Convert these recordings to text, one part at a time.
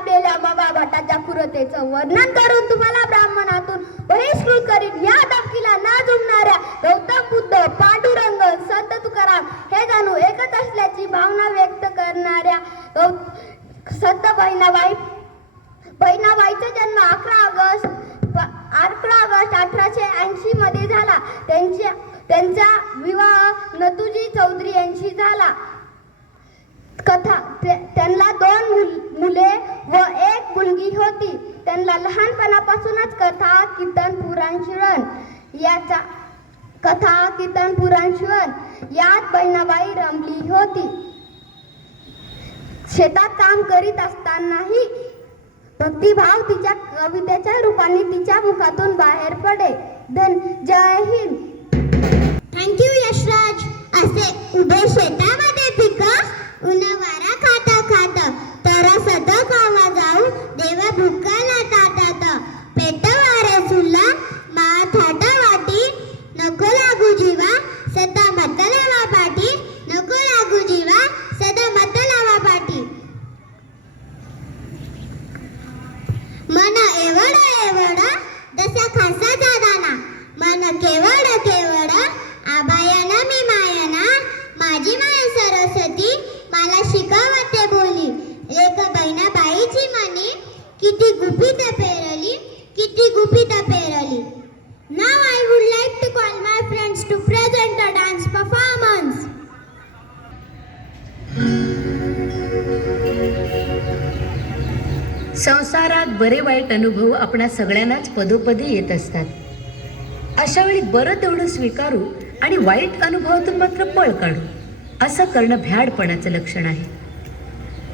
लाभलेल्या बाबा भटाच्या क्रूरतेचं वर्णन करून तुम्हाला ब्राह्मणातून बहिष्कृत करीन. या धमकीला न जुंपणाऱ्या गौतम बुद्ध, पांडुरंग, संत तुकाराम हे जणू एकच असल्याची भावना व्यक्त करणाऱ्या संत बहिणाबाईचा जन्म 11 ऑगस्ट 1880 मध्ये झाला. त्यांचा विवाह नथुजी चौधरी यांची झाला. त्यांना 2 मुले व 1 मुलगी होती. त्यांना लहानपणापासूनच कथा कीर्तन पुराण शिवण यात बहिणाबाई रमली होती. शेतात काम करीत असतानाही भक्तिभाव तिच्या कवितेच्या रूपाने तिच्या मुखातून बाहेर पडे. जय हिंद. थँक्यू यशराज. असे उभे शेतामध्ये पिकं उन्हावारा खाता खाता तरसत खावा जाऊ देवा भुकाला ताटात पेट वारे सुल्ला माथाट वाटी नको लागू जीवा सदा मतलावा पाठी नको लागू जीवा सदा मतलावा पाठी मन एवढा दसा खासाचा दाना मन केवढ आबायाना मी मायाना माझी माया सरस्वती मला शिकवते बोली लेक बहिणाबाईची मनी किती गुपित पेरली. Now I would like to call my friends to present a dance performance. संसारात बरे वाईट अनुभव आपणा सगळ्यांनाच पदोपदी येत असतात. अशा वेळी बरं तेवढं स्वीकारू आणि वाईट अनुभवातून मात्र पळ काढू असं करणं भ्याडपणाचं लक्षण आहे.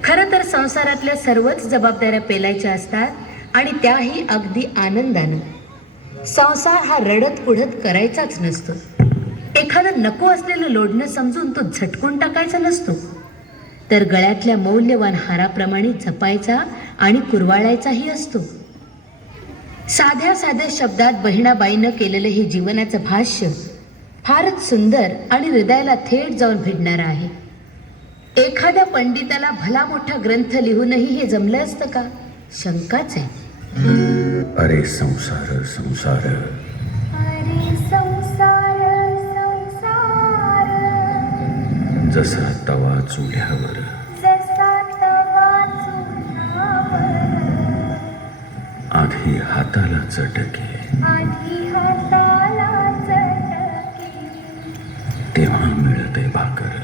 खरं तर संसारातल्या सर्वच जबाबदाऱ्या पेलायच्या असतात आणि त्याही अगदी आनंदानं. संसार हा रडत पुढत करायचाच नसतो. एखादं नको असलेलं लोढणं समजून तो झटकून टाकायचा नसतो, तर गळ्यातल्या मौल्यवान हाराप्रमाणे जपायचा आणि कुरवाळायचाही असतो. साध्या शब्दात बहिणाबाईनं केलेलं हे जीवनाचं भाष्य फारच सुंदर आणि हृदयाला थेट जाऊन भिडणारं आहे. एखाद्या पंडिताला भला मोठा ग्रंथ लिहूनही हे जमलं असतं का? शंकाच आहे. अरे संसार जसा तवा चुल्यावर आधी हाताला चटके तेव्हा मिळते भाकर.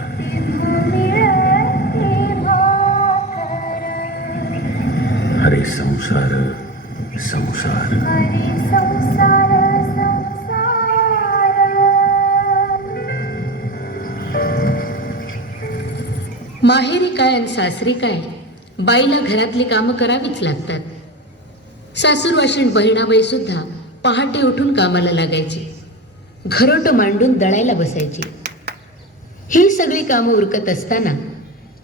अरे संसार माहेरी काय आणि सासरी काय, बाईला घरातली कामं करावीच लागतात. सासूरवाशीण बहिणाबाई सुद्धा पहाटे उठून कामाला लागायची. घरोटं मांडून दळायला बसायची. ही सगळी कामं उरकत असताना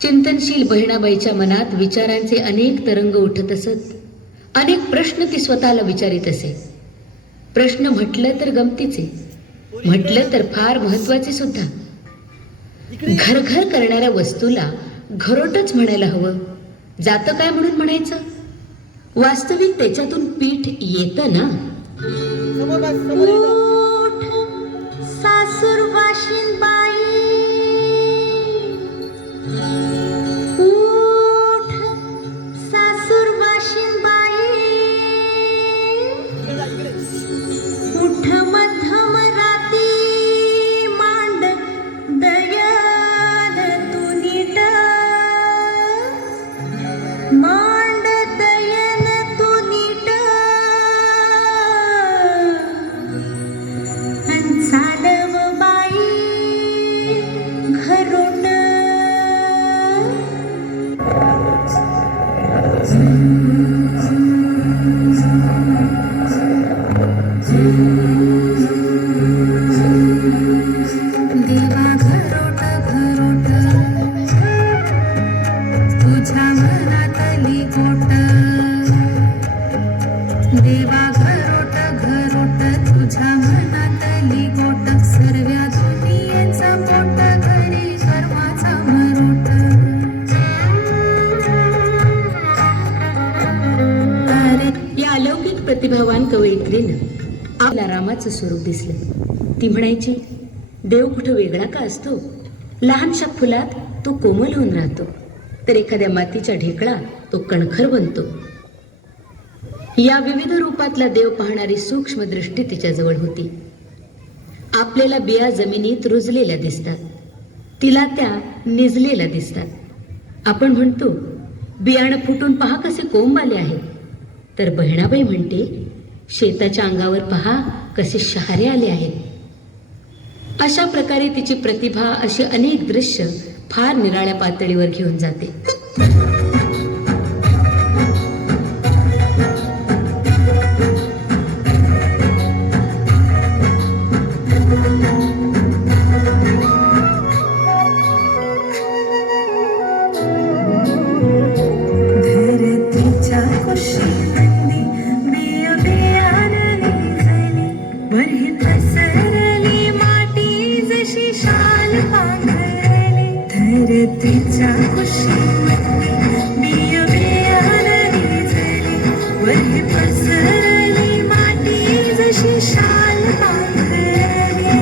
चिंतनशील बहिणाबाईच्या मनात विचारांचे अनेक तरंग उठत असत. अनेक प्रश्न ती स्वतःला विचारित असे. प्रश्न म्हटलं तर गमतीचे, म्हटलं तर फार महत्वाचे सुद्धा. घरघर करणाऱ्या वस्तूला घरोटच म्हणायला हवं, जातं काय म्हणून म्हणायचं? वास्तविक त्याच्यातून पीठ येतं ना. सासूरवाशीण बाई सासूरवाशीण बाई उठ मध्यम राती मांड दयाल तू नीट मांड दयन तू नीट चालव बाई घरोट देवा घरोट घरोट तुझ्या मनातली गोट देवा घरोट घरोट तुझ्या मनातली गोट सर्व्या दुनियेचा पोट घरी कर्माचा मरोट प्रतिभावान कवयित्रीनं आपल्या रामाचं स्वरूप दिसलं. ती म्हणायची, देव कुठं वेगळा का असतो? लहानशा फुलात तो कोमल होऊन राहतो, तर एखाद्या मातीच्या ढेकळा तो कणखर बनतो. या विविध रूपातला देव पाहणारी सूक्ष्म दृष्टी तिच्याजवळ होती. आपल्याला बिया जमिनीत रुजलेल्या दिसतात, तिला त्या निजलेल्या दिसतात. आपण म्हणतो, बियाणं फुटून पहा कसे कोंब आले आहेत, तर बहिणाबाई म्हणते, शेताच्या अंगावर पहा कसे शहारे आले आहेत. अशा प्रकारे तिची प्रतिभा अशी अनेक दृश्य फार निराळ्या पातळीवर घेऊन जाते. धरतीच्या कुशीमध्ये बिया बियाणे झाली, वरी पसरली माती जशी शाल पांघरली. धरतीच्या कुशीमध्ये बिया बियाणे झाली, वरी पसरली माती जशी शाल पांघरली.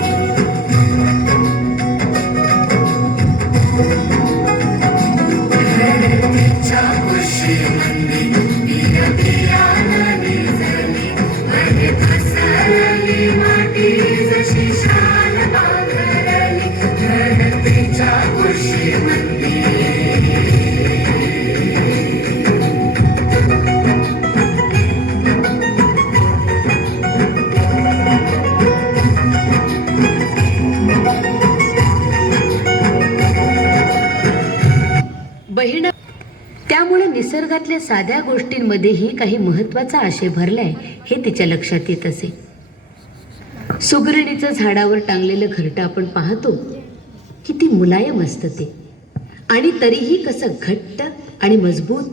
धरतीच्या कुशीमध्ये बिया बियाणे झाली, वरी पसरली माती जशी शाल पांघरली. धरतीच्या कुशीमध्ये बहिणा त्यामुळे निसर्गातल्या साध्या गोष्टींमध्येही काही महत्वाचा आशय भरलाय हे तिच्या लक्षात येत असे. सुगरणीचं झाडावर टांगलेलं घरटं आपण पाहतो, किती मुलायम असतं ते, आणि तरीही कसं घट्ट आणि मजबूत.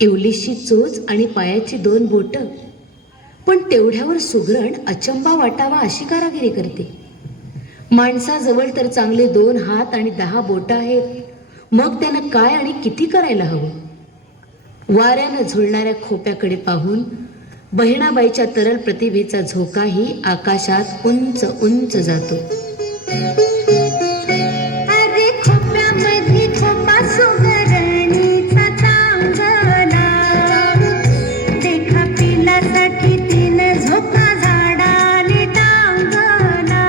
इवलीशी चोच आणि पायाची 2 बोटं, पण तेवढ्यावर सुगरण अचंबा वाटावा अशी कारागिरी करते. माणसाजवळ तर चांगले 2 हात आणि 10 बोटं आहेत, मग त्यानं काय आणि किती करायला हवं. वाऱ्यानं झुलणाऱ्या खोप्याकडे पाहून बहिणाबाईच्या तरल प्रतिभेचा झोकाही आकाशात उंच उंच जातो. अरे खोप्यामध्ये खोपा सुगरणीचा चांगला, देखा पिलासाठी तिने झोका झाडाने टांगला.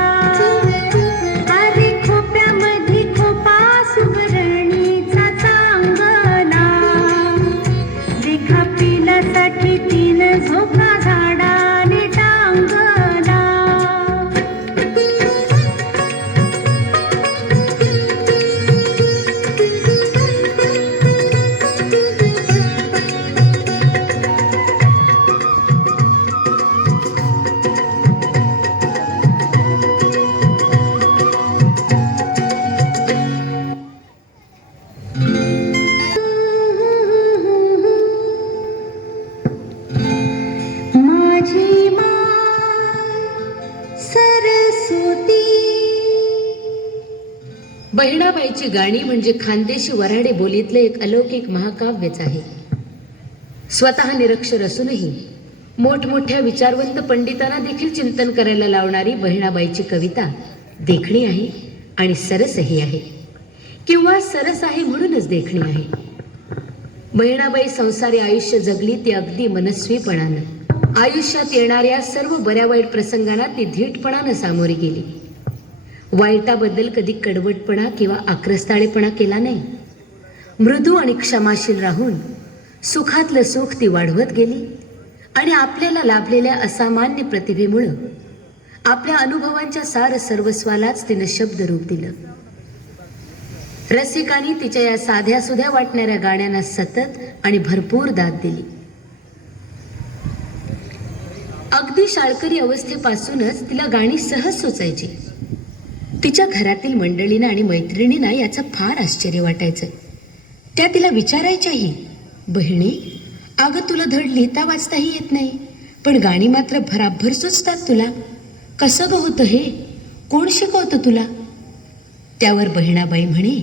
अरे खोप्यामध्ये खोपा सुगरणीचा चांगला, देखा पिलासाठी तिने झोका झाडाने टांगला. माझी माय सरस्वती. बहिणाबाईची गाणी म्हणजे खानदेशी वऱ्हाडी बोलीतलं एक अलौकिक महाकाव्यच आहे. स्वतः निरक्षर असूनही मोठमोठ्या विचारवंत पंडितांना देखील चिंतन करायला लावणारी बहिणाबाईची कविता देखणी आहे आणि सरसही आहे, किंवा सरस आहे म्हणूनच देखणी आहे. बहिणाबाई संसारी आयुष्य जगली ती अगदी मनस्वीपणानं. आयुष्यात येणाऱ्या सर्व बऱ्या वाईट प्रसंगांना ती धीटपणानं सामोरी गेली. वाईटाबद्दल कधी कडवटपणा किंवा आक्रस्ताळेपणा केला नाही. मृदू आणि क्षमाशील राहून सुखातलं सुख ती वाढवत गेली आणि आपल्याला लाभलेल्या असामान्य प्रतिभेमुळं आपल्या अनुभवांच्या सार सर्वस्वालाच तिनं शब्दरूप दिलं. रसिकांनी तिच्या या साध्या सुध्या वाटणाऱ्या गाण्यांना सतत आणि भरपूर दाद दिली. अगदी शाळकरी अवस्थेपासूनच तिला गाणी सहज सुचायची. तिच्या घरातील मंडळींना आणि मैत्रिणींना याचं फार आश्चर्य वाटायचं. त्या तिला विचारायच्याही, बहिणी अगं तुला धड लिहिता वाचताही येत नाही, पण गाणी मात्र भराभर सुचतात तुला, कसं ग होतं हे, कोण शिकवतं तुला? त्यावर बहिणाबाई म्हणे,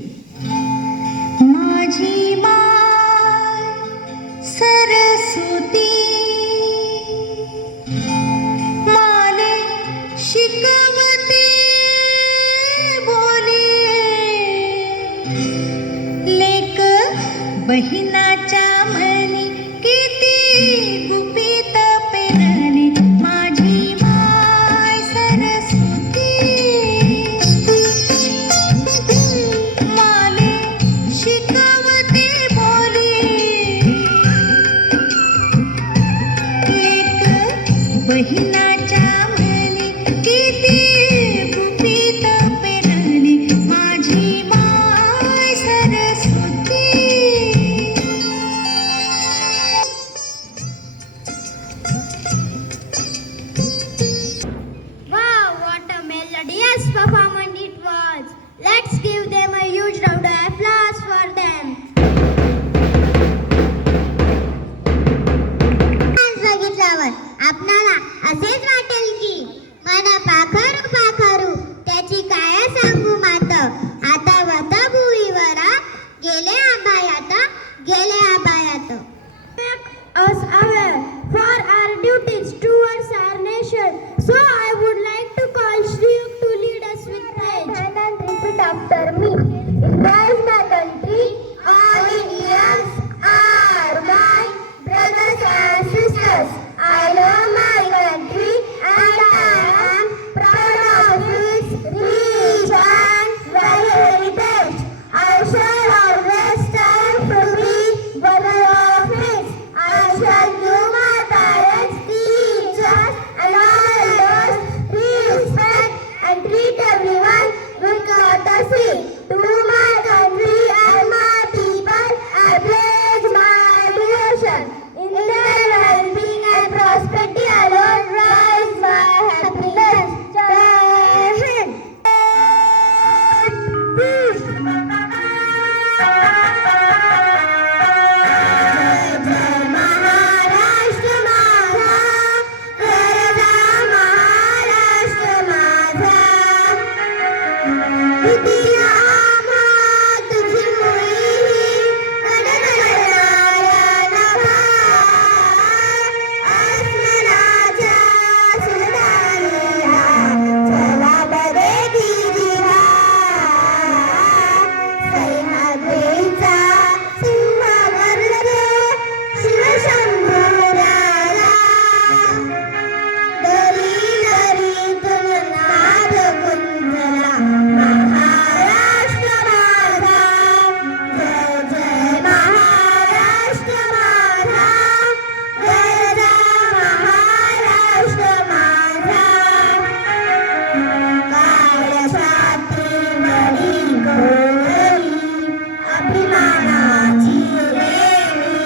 माझी माय सरस्वती. बहिणाच्या मनी किती गुपित पेरली माझी माय सरस्वती माले शिकवते बोली लेक बहिणाच्या मनी किती गुपित पेरली माझी माय Saraswati. Wow, what a melodious performance it was. Let's give them a huge round of applause for them. Dance बघितल्यावर आपणाला असेच वाटेल की मन पाखरू पाखरू त्याची काय सांगू मात आता वता भुईवरा गेले आबायात make us aware for our duties towards our nation. So I would like to call Shriyuk to lead us with pledge. And repeat after me. India is my country. All Indians are my brothers and sisters. I love my country and I am proud of its rich and varied heritage. I shall always strive to be one of it. I shall give my parents, teachers and all elders respect and treat everyone with courtesy. To my country and my people, I pledge my devotion. In their well-being and prosperity alone rise my happiness. Jai Hind. Maharashtra माझा गरजा महाराष्ट्र माझा कितीला आम्हा तुझी मुळी कडकडणाऱ्या नभा अस्मनाच्या सुलतानीला चला बरे दिजिरा सह्याद्रीचा सिंह गर्जतो शिवशंभूराला दरी दरीतून नाद गुंजला महाराष्ट्र माझा जय जय महाराष्ट्र माझा गरजा महाराष्ट्र माझा काळजाती बडी गोरी अभिमानाची रेणी